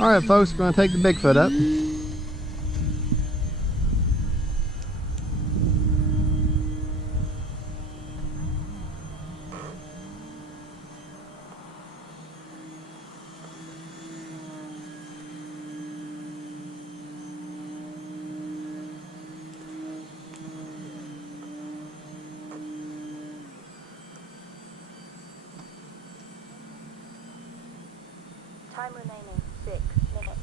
All right, folks, we're going to take the Bigfoot up. Time remaining 6 minutes.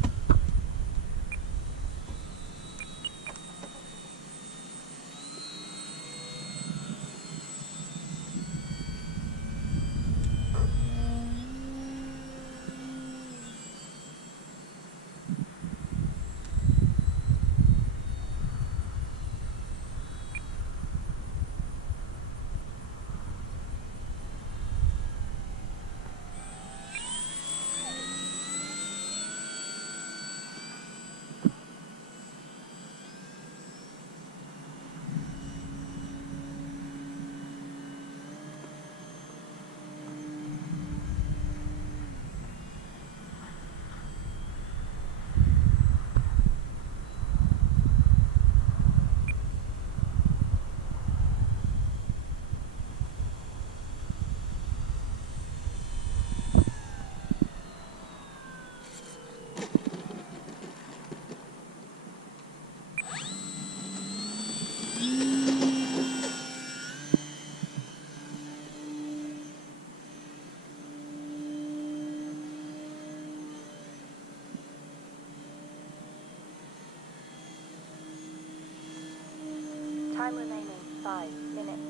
Time remaining 5 minutes.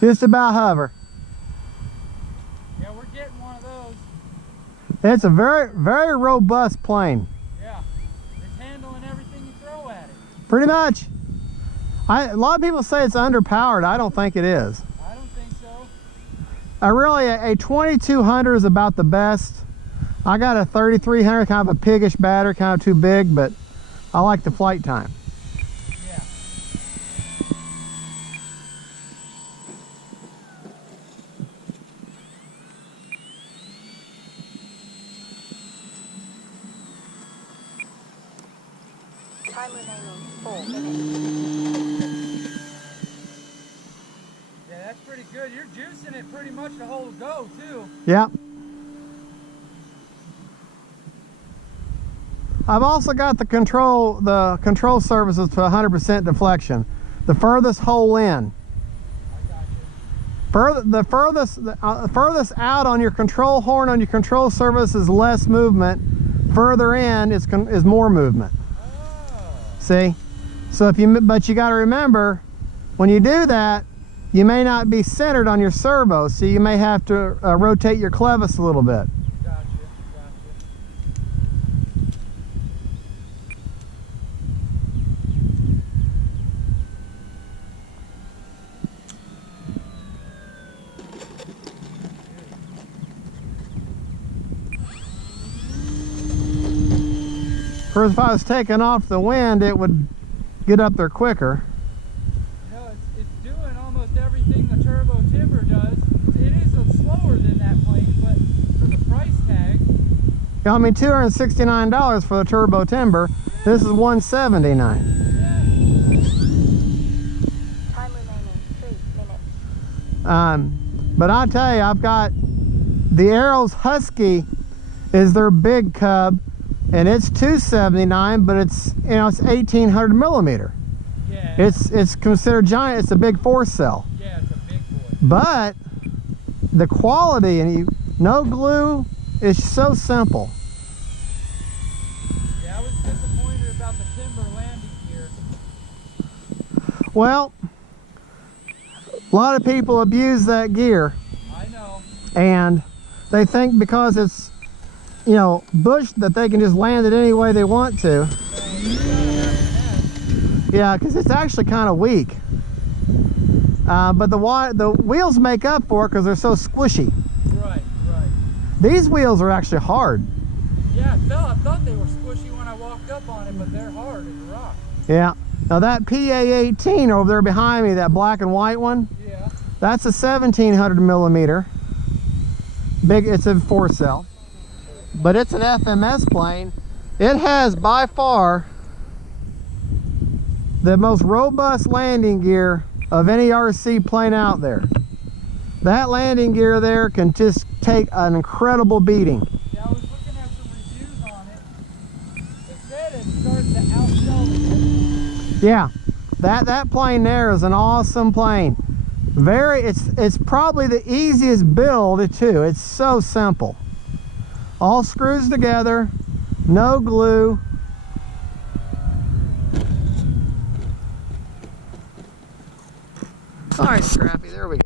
Just about hover. Yeah, we're getting one of those. It's a very robust plane. Yeah, it's handling everything you throw at it. Pretty much. A lot of people say it's underpowered. I don't think it is. I don't think so. A 2200 is about the best. I got a 3300, kind of a piggish battery, kind of too big, but I like the flight time. Yeah. Time remaining 4 minutes. Yeah, that's pretty good. You're juicing it pretty much the whole go, too. Yep. I've also got the control surfaces to 100% deflection. The furthest hole in. I got you. The furthest out on your control horn on your control surface is less movement. Further in is more movement. Oh. See? So but you got to remember, when you do that, you may not be centered on your servo, so you may have to rotate your clevis a little bit. Gotcha. First, if I was taking off the wind, it would get up there quicker. You know, it's doing almost everything the turbo timber does. It is slower than that plane, but for the price tag. I mean, $269 for the turbo timber. This is $179. Yeah. Time remaining 3 minutes. But I'll tell you, I've got the Arrows Husky is their big cub, and it's $279, but it's, you know, it's 1800 millimeter. Yeah. It's considered giant. It's a big 4-cell. Yeah, it's a big boy. But the quality, and no glue, is so simple. Yeah, I was disappointed about the timber landing gear. Well, a lot of people abuse that gear, I know. and they think because it's, you know, bush, that they can just land it any way they want to. So you gotta have an edge. Yeah, because it's actually kind of weak. But the wheels make up for it because they're so squishy. Right, right. These wheels are actually hard. Yeah, I thought they were squishy when I walked up on it, but they're hard as a rock. Yeah. Now that PA18 over there behind me, that black and white one, Yeah. that's a 1700 millimeter. Big, it's a 4-cell. But it's an FMS plane. It has by far the most robust landing gear of any RC plane out there. That landing gear there can just take an incredible beating. Yeah, I was looking at some reviews on it. It said it starts to outsell the Yeah, that plane there is an awesome plane. It's probably the easiest build too. It's so simple. All screws together, no glue. All right, Scrappy, there we go.